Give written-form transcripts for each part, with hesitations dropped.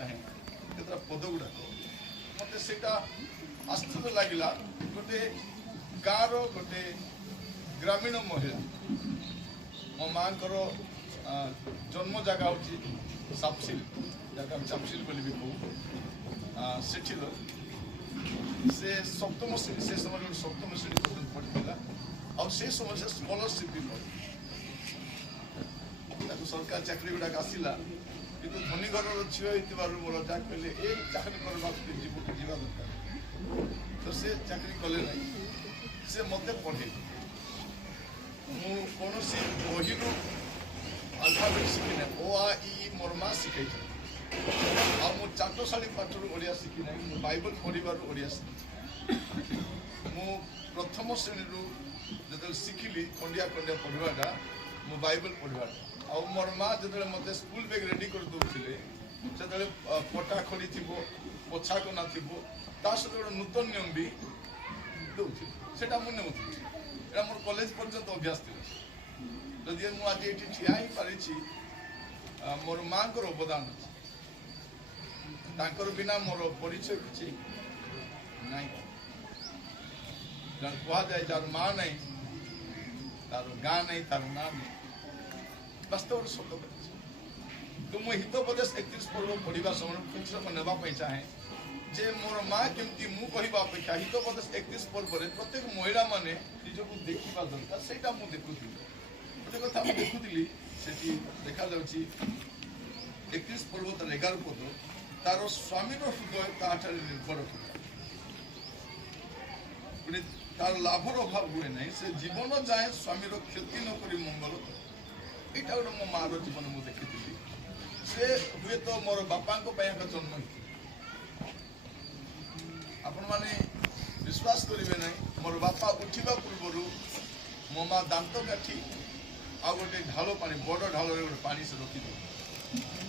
चाहे केतरा पद गुड़ाक मत से आश्चर्य लगे गोटे गाँव गोटे ग्रामीण महिला मो माँ जन्म जगह हूँ सापसिल जगह चापसिल बोली भी कहूँ सेठिर से सप्तम श्रेणी से समय सप्तम श्रेणी पर्यटन पढ़ी और से समय से स्कॉलरशिप भी पढ़ी सरकार चाकरी गुड़ाक आसला कि धनी घर झील मोर जहाँ कहले ए चाकरी करवा दरकार तो से चाकरी कले ना से मत पढ़े मुझे बही अल्फाबेट शिखी ना ओ आ इ मोर माँ शिखाई आ चाटशाली पाठर ओडिया शिखी ना बाइबल पढ़ार ओडिया शिखी मु प्रथम श्रेणी जो शिखिली खंडिया खंडिया पढ़वाटा मु बाइबल पढ़वाटा आ मोर माँ जो मत स्कूल बैग रेडी कर दूसरे से पटा खड़ी थी पोछा कना थी सहित गोटे नूतन नियम भी दूसरी मुझे नेउली मोर कॉलेज पर्यंत अभ्यास थी जदि मुझे ये ठिया ही पारी मोर माँ को अवदान अच्छे बिना मोर परिचय किसी ना कह जाए जार माँ नहीं तार गाँ नहीं तार ना नहीं वास्तव शब्द तो मुझे हितोपदेश 31 पर्व पढ़ा समय कुछ नापी चाहे जे मोर माँ केमती मु कहवा अपेक्षा हितोपदेश 31 पर्व प्रत्येक महिला माने निजक देखा दरकार से मुझे देखुली गोटे कथा मुझे देखुली से देखा 31 पर्व तार 11 पद तार स्वामीर हृदय ताठार निर्भर था तार लाभर अभाव हुए ना से जीवन जाए स्वामीर क्षति नक मंगल यहाँ गोटे मो माँ जीवन मुझे देखी से हुए तो मोर बापा जन्म आपण मैंने विश्वास करेंगे ना मोर बापा उठा पूर्व मो माँ दांत काठी आ गोटे ढाल पा बड़ ढाल गोटे पा से रखी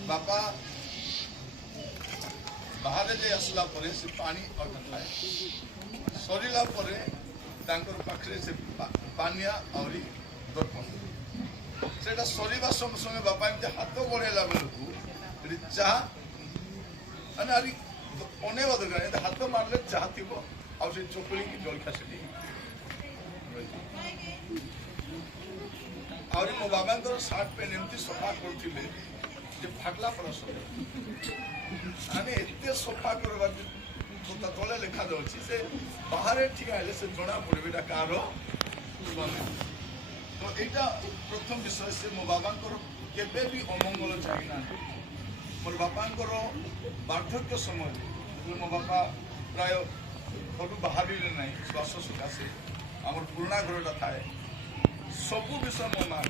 बापा बाहर जाए आसला से पानी थाए सरला पाखे से पानिया आहरी दर्पण से सरीवा संगे संगे बापा एमती हाथ बढ़ेला बेलू चाह अनेवा दरकार हाथ मारे चाह थी आउ चकुली की जलखा से आहरी मो बाबा सार्ट पैंट एमती सफा करते फाटला पर एत सफा कर तले लिखा जाऊँगी से बाहर ठिया से जना पड़े कार तो यहाँ प्रथम विषय से मो बाबा केबे भी अमंगल चाहिए मोर बापा वार्धक्य समय मो बापा प्राय घर बाहर ना श्वास सकाशे आम पुराणा घरटा थाए सबू विषय मो माँ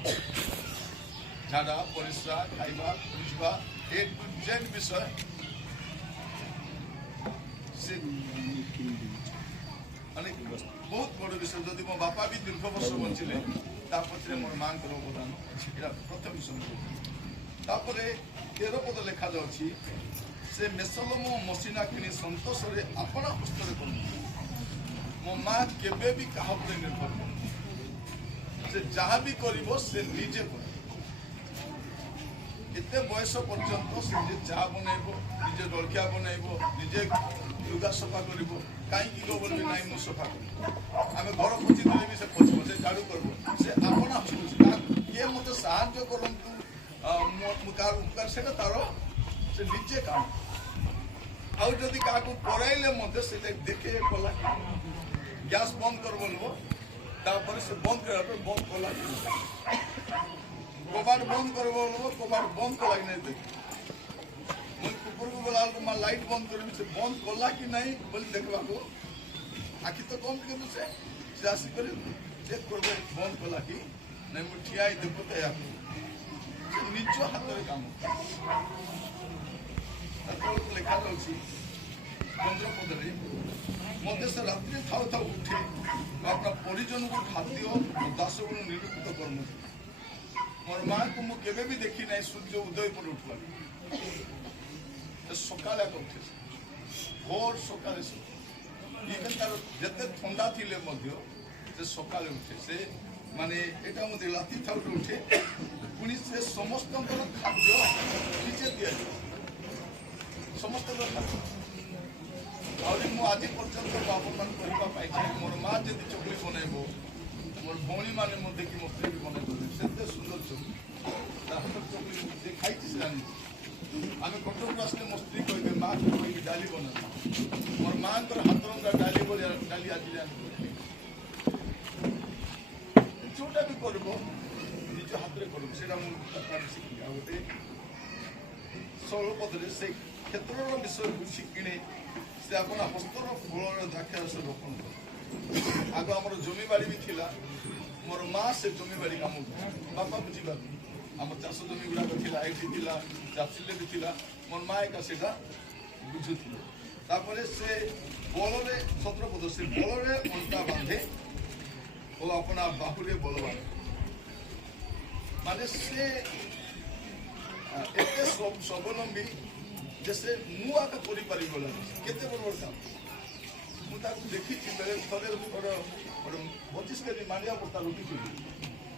झाड़ा परिस्रा खाइबा बुझा ए टू जेड विषय से बहुत बड़ विषय जदि मो बापा भी दीर्घ वर्ष बंचिले पचरे मोर माँ को अवदान प्रथम विषय 13 पद लिखा जाऊँगी से मेसलम मसीना किणी संतोष आपण हस्तरे कर मो माँ केबे भी क्या निर्भर कर से जहाँ भी कर से निजे कर एत बयस पर्यंत से निजे चाह बनइब निजे जलखिया बनइब निजे लुगा सफा कर कहीं बोल ना मुझे सफा कर आम घर पोची देले भी से पोछब से झाड़ू कर से आपण किए मत साहाଯ୍य करूँ कार उपकार से तार से निजे काम आउ जदि क्या कराइले से देखे कला गैस बंद कर बोलो तापर से बंद कर बंद कला कबाड़ बंद कर बोलो कबाड़ बंद कला कि नहीं देख मुझे कुकुर को बोला माँ लाइट बंद कर से बंद कला कि नहीं बोल देखा को आखि तो कम के से आसिक चेक कर बंद कला कि नहीं मुझे ठिया देखते या निज हाथ में काम लिखा जाऊँगी 15 पदे मत से रात्रि थाउ थाउ उठे अपना परिजन को खाद्य 10 गुण निरूपित कर्म मोर माँ को मुझे भी देखी ना सूर्य उदय पर उठवा सका उठे भोर सका तार जिते ठंडा थी सका उठे से माने एटा मुझे राति थाउ उठे पुणी से समस्त खाद्य निजे दि समस्त आज पर्यंत बापन मान कहवा मोर माँ जब चकली बनइब मोर भौणी मैंने देखिए मत भी बनइब से सुंदर चकली खाई से जानी आम कटक आसले मो स्त्री कहे माँ को कह डाली बना मोर माँ हाथ रंगा डाली डाली आज जोटा भी कर निज हाथ में कर शिखी आ गए सरल पदे से क्षेत्र विषय को शिखिने से अपना हस्तर फल द्राक्षारस रोपण कर आग आम जमी बाड़ी भी थिला मोर माँ से जमी बाड़ी काम बापा बुझा आम चाष जमी गुड़ाक थी चापसिले भी थिला मोर माँ एका से बुझुले से बल छत्रपद से बल अंटा बांधे और अपना बाहुरे बलवान माने से एते स्वावलंबी जैसे मु आका करि पारि बोला केते बड़ काम मु ताकू देखि छि बेले थरे और 25 केजी मांडिया पत्ता रोटी थी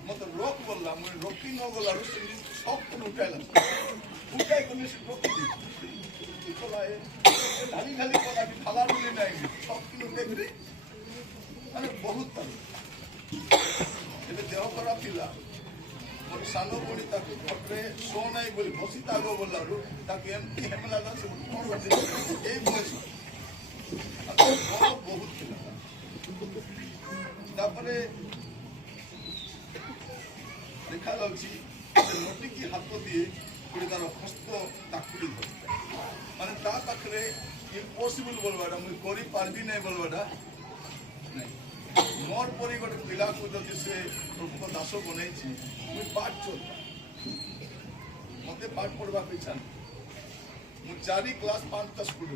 मत रोक बोलला मु रोकी न गला से सब तो उठाई कोनी से रोकी दी कोलाए ढाली ढाली कोला की थाला रोली नहीं सब किलो देखि अरे बहुत तर देह खराब थिला मोर सान भणी खटे शो नाई बोली बसी ताग बोलू एमती हेमला से यही बयस बहुत देखा नटी की हाथ दिए तार हस्त ताकुड़ी माने पाखे इम्पॉसिबल बोलवाटा मुझे पार्बी नहीं बोलवाटा मोर परी गोटे पिला को जदि से प्रभु दास बनई मुझे पाठ चल मत पाठ पढ़वा इच्छा मुझे 4 क्लास 5टा स्कूल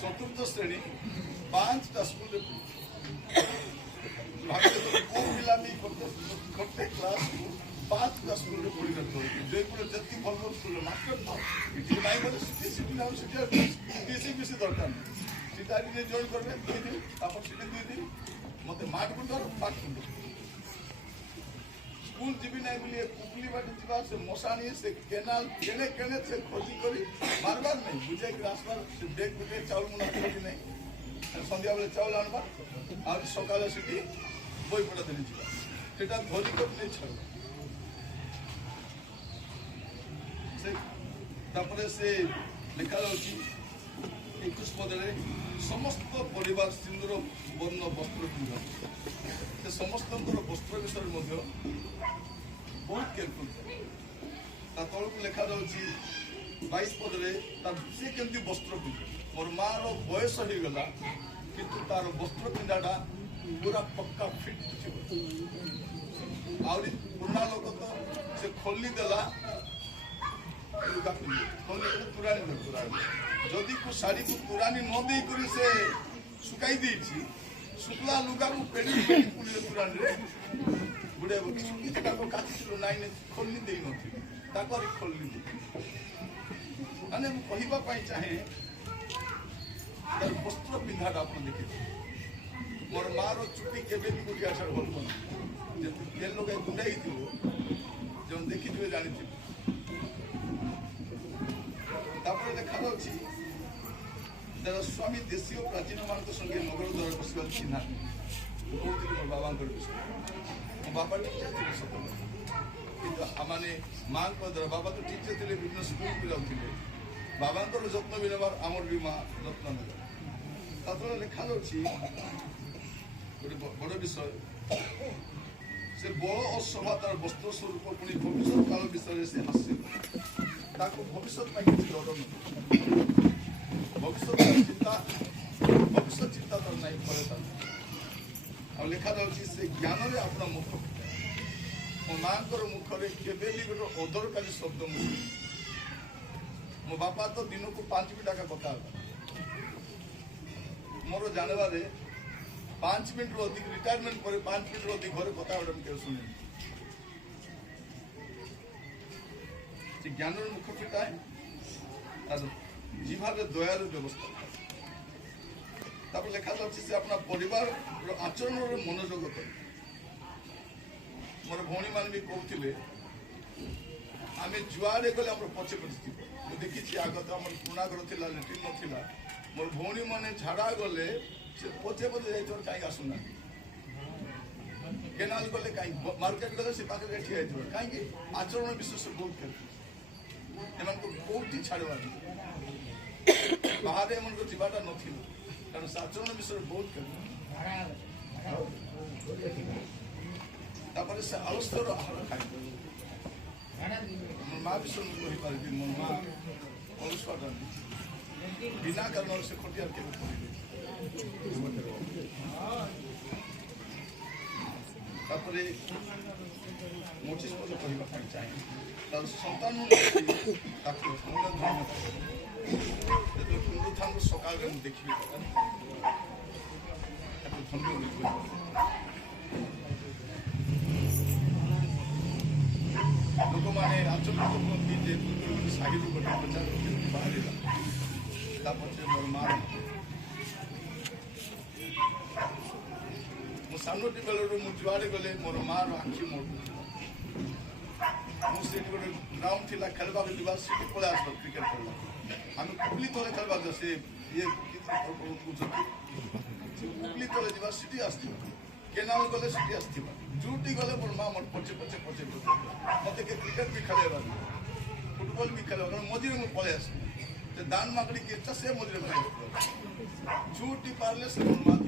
चतुर्थ श्रेणी 5टा स्कूल पिला गोटे क्लास 5टा स्कूल पढ़ी जयपुर जी भल भल स्कूल मास्टर ना बेसी दरकार नहीं जॉइन करेंगे 2 दिन 2 दिन मत माठ गुंडर पाठ गुंडर स्कूल जीवी ना बोलिए कुकली बाटे जीवा से मशानी से केनाल केने केने से खोजी करी मारबार नहीं बुझे कि आसबार से डेक गुटे चाउल मुना खोजी नहीं संध्या बेले चाउल आनबा आ सकाले सिटी बई पड़ा देनी जीवा सेटा धरी को नहीं छड़ से तापरे से लिखा होची 21 पदरे समस्त परिवार सिंदूर वर्ण वस्त्र पिंधा से समस्त वस्त्र विषय बहुत केयरफुल तल को लिखा जाऊँगी 22 पदरे सी केमती वस्त्र पिंधे मोर माँ बयस हो गला किंतु तार वस्त्र पिंधाटा पूरा पक्का फिट आहरी पुराना लोक तो से खोली देला लुगा पिंधे खोली तुरानी जदि को शाड़ी को तुरानी न दे करी से सुकाई देछि शुक्ला लुगा को पेड़ी पेड़ी पुलिस तुरानी रे गुडे सुकी का को काटिलो नाइ ने खोलनी देई नथि ताकरी खोलनी दे माने मु कहिबा पई चाहे तर वस्त्र पिंधाटा अपन देखि मोर मारो चुटी केबे भी गुडिया छड़ होल कोन जे तेल लोग गुंडाई थिलो जो देखि दिवे जानि थि तापर देखा जाउछि तेरा स्वामी देशीय प्राचीन मान संगे नगर द्वार बसवा चिन्हा कहते बाबा मो बापा टीचर थे सत आमने माँ द्वारा बाबा तो टीचर थे विभिन्न स्कूल भी जाते बाबा जत्न भी नबार आमर भी माँ जत्न ना लिखा गोटे बड़ विषय से बड़ असभा तार वस्त्र स्वरूप पुणी भविष्य काल विषय से हास्य भविष्य डर भविष्य चिंता तर नहीं फल लिखा जाऊँगी से ज्ञान में अपना मुख मो माँ मुखरे केवे भी गोटे अदरकारी शब्द मुझे मो बापा तो दिन को 5 मिनट का कथा मोर जानवर 5 मिनट अधिक रिटायरमेंट पर 5 मिनट अधिक घर कथा के शुणे ज्ञान मुख फिटाए जीवार दयार व्यवस्था लिखा जाए अपना परिवार आचरण मनोयोग कर मोर भौणी मान भी कहते आम जुआड़े गले पचे पचे देखी देखी आगत आम पुणा घर था लेट्रिन ना मोर भौणी मैंने झाड़ा गले से पचे पचे जाइए कहीं आसुना केनाल गले कहीं मार्केट गले से पाखे ठिया कहीं आचरण विशेष बहुत खेल एम कौटी छाड़वार बाहर एम जाटा ना कारण से आचरण विषय बहुत खेल से आलस्यर आहार खाई मोर माँ विषय मुझे कहीपर मोर माँ अलसुआ बिना कारण से खटियार के मुझे कहवाई चाहे तर सन्तान पुनरुत्थान सकाल देखिए धन्य लोक मैंने आचरित कहते साहिर गोटे बच्चा बाहर पचे मोर माँ सानोटी बेलू मुझे गले मोर माँ आखि मोड़ मुझे गोटे ग्राउंड थी खेलवा सी पलि आस क्रिकेट खेल आम कुबली तले खेलवा से ये कुबली तले जा सी आस केनाल गले सी आस जोटी गले मोर माँ मोर पचे पचे पचे मत क्रिकेट भी खेल फुटबल भी खेल मझे मुझे पलि आस दान माकड़ी के से मझे भाई जोटी पारे से मोर माँ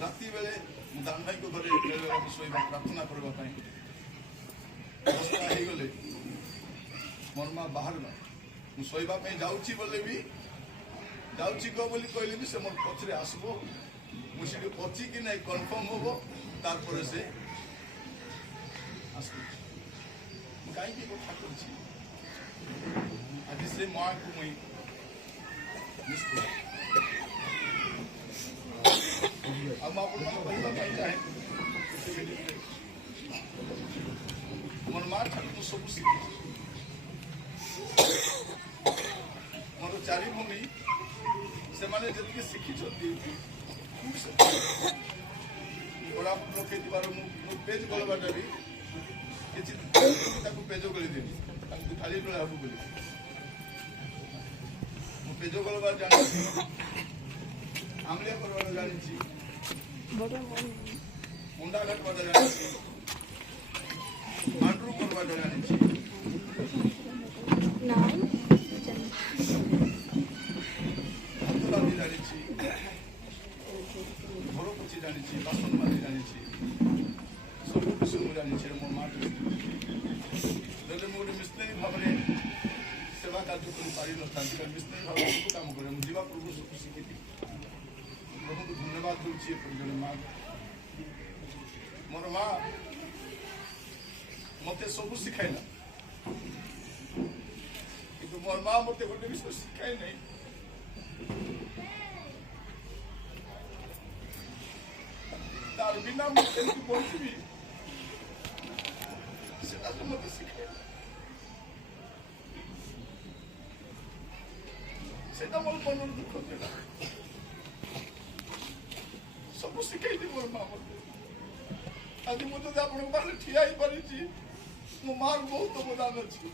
राति बेले दान भाई को घरे शोवा प्रार्थना करने गले मोर माँ बाहर ना मुझे शोवा जाऊँगी बोले भी जाऊँगी कह बोली कहले भी से मोर पचरे आसब मुझे अच्छी कि ना कनफर्म हम तार से कहीं कथा कर आज से माँ को मुई मिस कर चाहे मोर माँ ठाक सब शिखी मोर चारि भूमि से शिखी कोरापुट लगे पेज गलवाटा भी किसी पेज गलीदेवी खाली बेला हबू बोली पेज गलबार जानी आमलिया करवार जानी मुंडा घाटवार जानी मांड्रू करवार जानी हाथुरादी जानी घर पोछी जानी बासन माजी जानी सब विषय जानी मो माँ गोटे मिस्त्री भाव में सेवा कार्य कर मिस्त्री भाव सब कम करे मुझे पूर्व सब शिखी बहुत धन्यवाद दूसरी जड़े माँ मोर माँ मत सब शिखाइला कि मोर माँ मत गोटे विषय शिखाई नहीं तार बिना मुझे पहुंचबी से मत शिखाई से मोर मन दुख देला सब शिखाई मोर माँ मत आज मुझे आप ठिया ही पारी मो मार बहुत अवदान अच्छी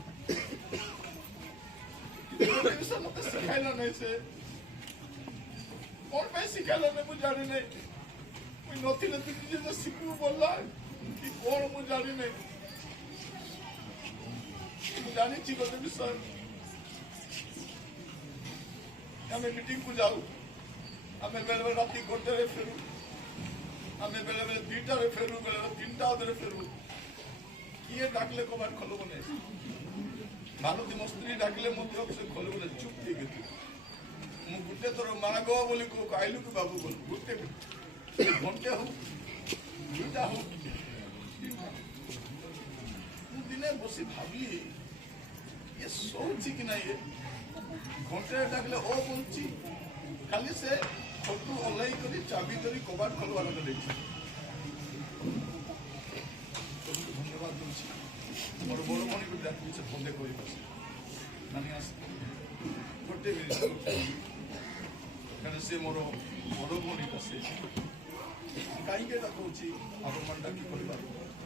मत शिखाइला नहीं से कौन पे शिखाइला नहीं मुझे जानी नहीं मुझे नथी तो शिखू बोलला कि कौन मुझे जानी नहीं जानी गोटे विषय आम मीटिंग को जाऊ आम बेले बेले रात गोटे फेरू आम बेले बेले 2टार फेरू बेले 3टा अधे फेरू किए डाकले कबाट खोलब नहीं भारती मो स्त्री डाकले से खोलब नहीं चुप थी गई मुझे गोटे थर माँ गो बोली आइलु कि बाबू बोल गोटे घंटे हो 2टा हो दिने बसी भाविली ये सोची कि ना ये घंटे डाकले ओ बोलची खाली से छोटू ओल्लाई कर चाबी धरी कबाट खोलवा धन्यवाद दूसरी मोर बड़ भाई को डाक से बंदे कर गोटे कारण से मोर बड़ भाई से कहीं कहूँ आप डाकी कर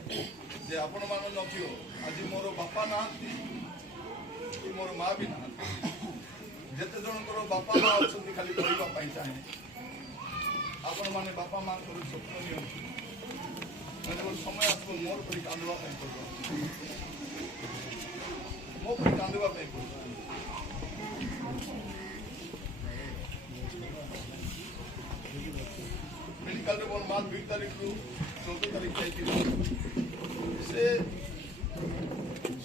ଯେ ଆପଣମାନେ ନଥିବ ଆଜି ମୋର ବାପା ନାହାନ୍ତି କି ମୋର ମା ବି ନାହାନ୍ତି। ଯେତେ ଜଣଙ୍କର ବାପା ମା ଅଛନ୍ତି ଖାଲି କହିବା ପାଇଁ ଚାହେଁ ଆପଣମାନେ ବାପା ମାଙ୍କର ସ୍ୱପ୍ନ ନିଅନ୍ତୁ। ମାନେ ଗୋଟେ ସମୟ ଆସିବ ମୋର ପରି କାନ୍ଦିବା ପାଇଁ ପଡ଼ିବ, ମୋ ପରି କାନ୍ଦିବା ପାଇଁ ପଡ଼ିବ। ମେଡିକାଲରେ ମୋର ମା 2 ତାରିଖରୁ 14 ତାରିଖ ଯାଇଥିଲି। ସେ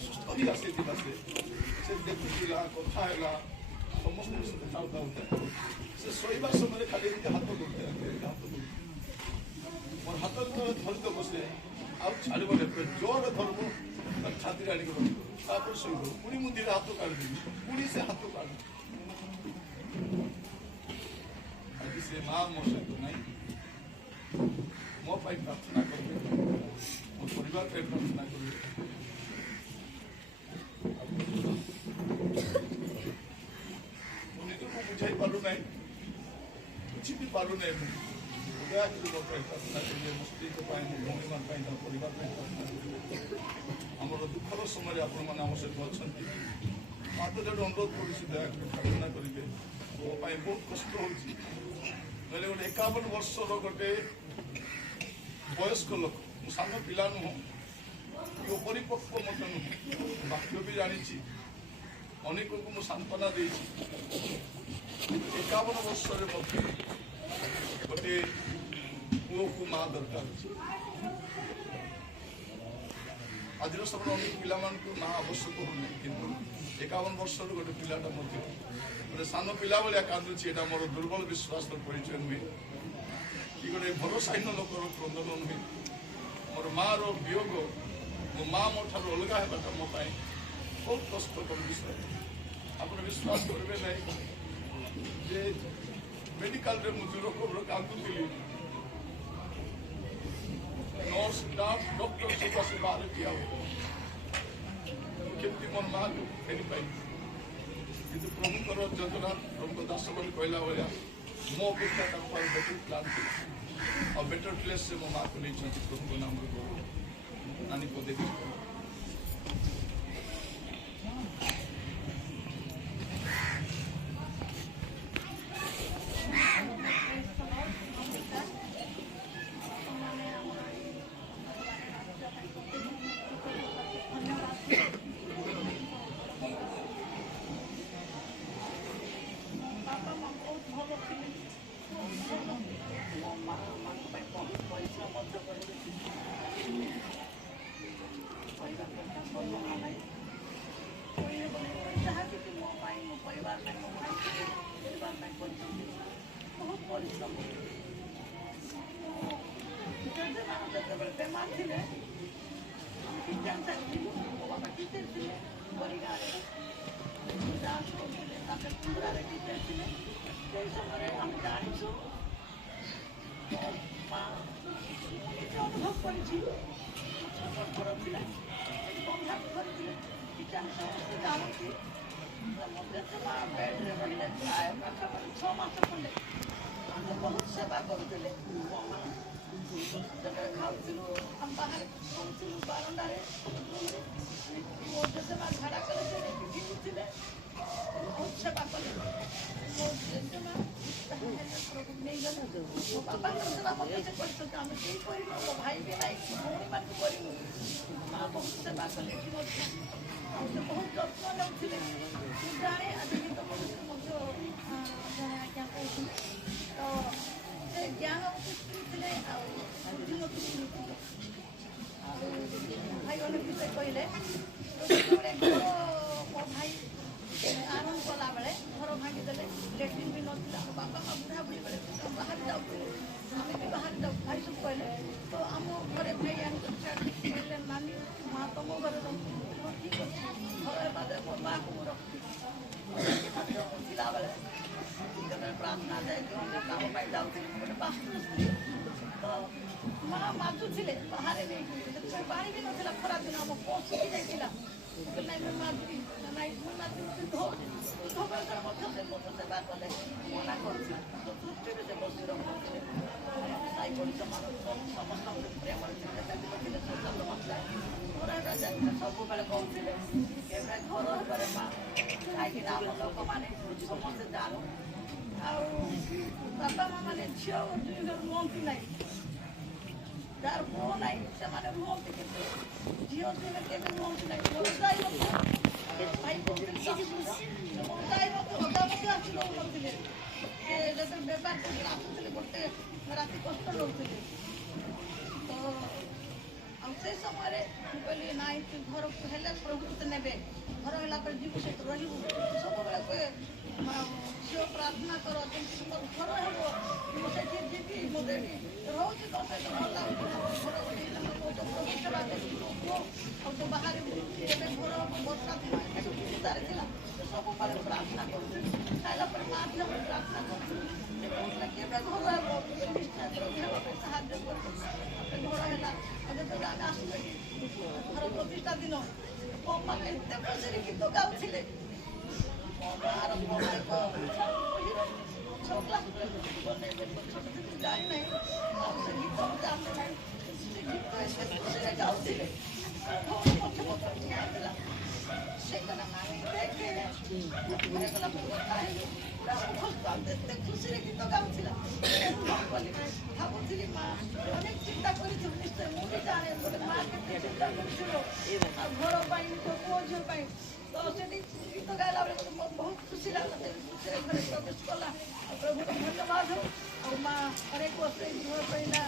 ସୁସ୍ଥ ହିଁ ଆସିଥିଲା। ସେ ଦେଖୁଥିଲା, କଥା ହେଲା, ସମସ୍ତଙ୍କ ସହିତ ଚାଲୁଥିଲା। ସେ ଶୋଇବା ସମୟରେ ଖାଲି ଏମିତି ହାତ ଧରୁଥିଲା, ମୋର ହାତ ଧରିଦେବ ସେ ଆଉ ଛାଡ଼ିବନି, ଜୋରରେ ଧରିବ ଛାତିରେ ଆଣିକି ରଖିବ, ତାପରେ ଶୋଇବ। ପୁଣି ମୁଁ ଧୀରେ ହାତ କାଢ଼ିଦେବି, ପୁଣି ସେ ହାତ କାଢ଼ିବ। ଆଜି ସେ ମା ମୋ ସହିତ ନାହିଁ। ମୋ ପାଇଁ ପ୍ରାର୍ଥନା କରିବେ, ମୋ ପରିବାର ପାଇଁ ପ୍ରାର୍ଥନା କରିବେ। ମୁଁ ନିଜକୁ ବୁଝାଇ ପାରୁନାହିଁ, କିଛି ବି ପାରୁନାହିଁ। ମୁଁ ଦୟାକରି ମୋ ପାଇଁ ପ୍ରାର୍ଥନା କରିବେ, ମୋ ସ୍ତ୍ରୀଙ୍କ ପାଇଁ, ମୋ ଭଉଣୀମାନ ପାଇଁ, ତା ପରିବାର ପାଇଁ ପ୍ରାର୍ଥନା କରିବେ। ଆମର ଦୁଃଖର ସମୟରେ ଆପଣମାନେ ଆମ ସହିତ ଅଛନ୍ତି। ମାତ୍ର ଯୋଉଠି ଅନୁରୋଧ କରୁଛି ଦୟାକରି ପ୍ରାର୍ଥନା କରିବେ। ମୋ ପାଇଁ ବହୁତ କଷ୍ଟ ହେଉଛି। କହିଲେ ଗୋଟେ 51 ବର୍ଷର ଗୋଟେ ବୟସ୍କ ଲୋକ, ମୁଁ ସାନ ପିଲା ନୁହଁ କି ଅପରିପକ୍ୱ ମଧ୍ୟ ନୁହଁ, ବାକ୍ୟ ବି ଜାଣିଛି, ଅନେକଙ୍କୁ ମୁଁ ସାନ୍ତ୍ୱନା ଦେଇଛି। 51 ବର୍ଷରେ ମଧ୍ୟ ଗୋଟେ ପୁଅକୁ ମା ଦରକାର ଅଛି। ଆଜିର ସମୟରେ ଅନେକ ପିଲାମାନଙ୍କୁ ମା ଆବଶ୍ୟକ ହଉନାହିଁ, କିନ୍ତୁ 51 ବର୍ଷର ଗୋଟେ ପିଲାଟା ମଧ୍ୟ ଗୋଟେ ସାନ ପିଲା ଭଳିଆ କାନ୍ଦୁଛି। ଏଇଟା ମୋର ଦୁର୍ବଳ ବିଶ୍ୱାସର ପରିଚୟ ନୁହେଁ କି ଗୋଟେ ଭରସାହୀନ ଲୋକର କ୍ରନ୍ଦନ ନୁହେଁ। ମୋର ମାଆର ବିୟୋଗ, ମୋ ମା ମୋ ଠାରୁ ଅଲଗା ହେବାଟା ମୋ ପାଇଁ ବହୁତ କଷ୍ଟକର ବିଷୟ। ଆପଣ ବିଶ୍ୱାସ କରିବେ ନାହିଁ ଯେ ମେଡିକାଲରେ ମୁଁ ଯୋଉ କାନ୍ଦୁଥିଲି, ନର୍ସ, ଷ୍ଟାଫ୍, ଡକ୍ଟର ସବୁ ବାହାରେ ଠିଆ ହୁଏ, କେମିତି ମୋର ମାଆକୁ ଫେରିପାଇଲି। କିନ୍ତୁ ପ୍ରଭୁଙ୍କର ଯୋଜନା, ପ୍ରଭୁଙ୍କ ଦାସ ବୋଲି କହିଲା ଭଳିଆ ମୋ ଅପେକ୍ଷା ତାଙ୍କୁ ଆଉ ବେଟର ପ୍ଲାନ୍ ଥିଲା, ଆଉ ବେଟର ପ୍ଲେସ୍ରେ ମୋ ମାଆକୁ ନେଇଛନ୍ତି। ପ୍ରଭୁଙ୍କ ନାମରେ ନାନୀ ପଦେ ଯେତେବେଳେ ବେମାର ଥିଲେ ଟିଚର ଥିଲେ ପରିବାରରେ ତାପରେ କୁନ୍ଦରାରେ ଟିଚର ଥିଲେ। ସେଇ ସମୟରେ ଆମେ ଜାଣିଛୁ ନିଜେ ଅନୁଭବ କରିଛି ବଡ଼ ଥିଲା ବନ୍ଧାକୁ ଧରିଥିଲେ। ଟିଚର ସମସ୍ତେ ଜାଣନ୍ତି ଜେଜେମା ବେଡ୍ରେ ରହିଲେ ପ୍ରାୟ ପାଖାପାଖି 6 ମାସ ଖଣ୍ଡେ ଆମେ ବହୁତ ସେବା କରୁଥିଲେ। ଯେତେବେଳେ ଖାଉଥିଲୁ ଆମେ ବାହାରେ ଶୋଉଥିଲୁ ବାରଣ୍ଡାରେ, ମୋ ଜେଜେମା ଝାଡ଼ା କଲେ ସେ ଭିଜୁଥିଲେ, ବହୁତ ସେବା କଲେ। ମୋ ଜେଜେମା ନେଇଗଲେ, ମୋ ବାବାଙ୍କର ସେବା ମଧ୍ୟ ସେ କରିଛନ୍ତି। ଆମେ କେହି କରିବୁ, ମୋ ଭାଇ ବି ନାହିଁ, ଭଉଣୀମାନଙ୍କୁ କରିବୁ। ମା ବହୁତ ସେବା କଲେ ଏଠି ମଧ୍ୟ, ଆଉ ସେ ବହୁତ ଯତ୍ନ ନେଉଥିଲେ। ମୁଁ ଜାଣେ ଆଜି ଗୀତ ମଧ୍ୟ ଜଣେ ଆଜ୍ଞା କହୁଥିଲେ ତ ସେ ଜ୍ଞାନବତୀ ସ୍ତ୍ରୀ ଥିଲେ ଆଉ ବୁଦ୍ଧିମତୀ ସ୍ତ୍ରୀ ଥିଲେ। ଆଉ ଭାଇମାନେ ବି ସେ କହିଲେ ଯେତେବେଳେ ଘର ମୋ ଭାଇ ଆରମ୍ଭ କଲାବେଳେ ଘର ଭାଙ୍ଗିଦେଲେ, ଲେଟ୍ରିନ୍ ବି ନଥିଲା, ବାପା ମା ବୁଢ଼ା ବୁଢ଼ୀ ବେଳେ ବାହାରେ ଯାଉଥିଲେ, ଆମେ ବି ବାହାରେ ଯାଉ। ଭାଇ ସବୁ କହିଲେ ତ ଆମ ଘରେ ଭାଇ ଆଣିକି କହିଲେ ନାନୀ ମା ତମ ଘରେ ରହୁଛି, ଠିକ୍ ଅଛି ଘର ହେବା ଯେ ମୋ ମାଆକୁ ମୁଁ ରଖିବି। ଥିଲାବେଳେ ଯେତେବେଳେ ପ୍ରାର୍ଥନା ଯାଇକି ଅନ୍ୟ କାମ ପାଇଁ ଯାଉଥିଲି, ଗୋଟେ ବାସ୍ତୁ ସ୍ତ୍ରୀ ତ ମା ମାଜୁଥିଲେ ବାହାରେ ନେଇକି, ସେଥିପାଇଁ ପାଣି ବି ନଥିଲା। ଖରାଦିନ ଆମ ପୁଅ ଶୁଖି ଯାଇଥିଲା। ନାଇଁ ମୁଁ ମାଜିବି, ନାଇଁ ମୁଁ ମାଜିବି, ବୃଦ୍ଧ ବୟସରେ ମଧ୍ୟ ସେ ବହୁତ ସେବା କଲେ। ମନା କରୁଥିଲା ତୃପ୍ତିରେ ସେ ବସି ରହୁଥିଲେ। ସାଇ ପଡ଼ିଶ ମାନଙ୍କୁ ସମସ୍ତଙ୍କୁ ପ୍ରେମରେ ଥିଲେ, ସବୁବେଳେ କହୁଥିଲେ କେବେ ଘର ହେବାରେ ମା କାହିଁକିନା ଆମ ଲୋକମାନେ ସମସ୍ତେ ଜାଣୁ ଆଉ ବାପା ମା ମାନେ ଝିଅ ରୁହନ୍ତି ନାହିଁ ଯାହାର ପୁଅ ନାହିଁ ସେମାନେ ରୁହନ୍ତି କିନ୍ତୁ ଝିଅ ଦିନେ କେବେ ରୁହନ୍ତି ନାହିଁ ଯାଇ ଭାଇ କହୁଥିଲେ ଯାଇ ମୋତେ ଅଧା ମଧ୍ୟ ଆସି ରହୁନଥିଲେ ସେ ଯେତେବେଳେ ବେପାର କରି ଆସୁଥିଲେ ଗୋଟେ ରାତି କଷ୍ଟ ରହୁଥିଲେ ତ ଆଉ ସେ ସମୟରେ ମୁଁ କହିଲି ନାଇଁ ତୁ ଘରକୁ ହେଲେ ପ୍ରଭୁ ନେବେ ଘର ହେଲା ପରେ ଯିବୁ ସେଠି ରହିବୁ ସବୁବେଳେ କୁହେ ଝିଅ ପ୍ରାର୍ଥନା କର ଯେମିତି ମୋର ଘର ହେବ ମୁଁ ସେଠି ଯିବି ମୁଁ ଦେବି ରହୁଛି ତ ସହିତ ଭଲ ଲାଗୁଛି ଘର ସେବା ଆଉ ତୁ ବାହାରିବୁ ଏବେ ଘର ବର୍ଷା ଦିନ ସୁବିଧାରେ ଥିଲା ସବୁବେଳେ ପ୍ରାର୍ଥନା କରୁଥିଲି ଖାଇଲା ପରେ ମା ଝିଅ ପ୍ରାର୍ଥନା କରୁଥିଲି ସେ କହୁଥିଲା କେବେ ଘର ହେବ ହେବା ପାଇଁ ସାହାଯ୍ୟ କରିବୁ ଘର ହେଲା ଆଉ ଯେତେବେଳେ ଆମେ ଆସିଲେ ଘର ପ୍ରତିଷ୍ଠା ଦିନ ମାନେ ଏତେ ଖୁସିରେ ଗୀତ ଗାଉଥିଲେ ଜାଣିନାହିଁ ଆଉ ସେ ଗୀତ ଜାଣିନାହିଁ ସେ ଗୀତ ଏତେ ଖୁସିରେ ଗାଉଥିଲେ ପଛ ପଛ ଠିଆ ହେଇଥିଲା ସେ କହିଲା ନାନୀ ଦେଖେ ଏତେ ଖୁସିରେ ଗୀତ ଗାଉଥିଲା ଭାବୁଥିଲି ମା ଅନେକ ଚିନ୍ତା କରିଥିବୁ ନିଶ୍ଚୟ ମୁଁ ବି ଜାଣେ ଗୋଟେ ମା କେତେ ଚିନ୍ତା କରିଥିବ ଆଉ ଘର ପାଇଁ ପୁଅ ଝିଅ ପାଇଁ ତ ସେଠି ଗୀତ ଗାଇଲା ବେଳେ ବହୁତ ଖୁସି ଲାଗିଲା ସେ ଖୁସିରେ ଘରେ ପ୍ରବେଶ କଲା ଆଉ ପ୍ରଭୁଙ୍କ ଧନ୍ୟବାଦ ଆଉ ମା ଅନେକ ବର୍ଷ ଘର ପାଇଲା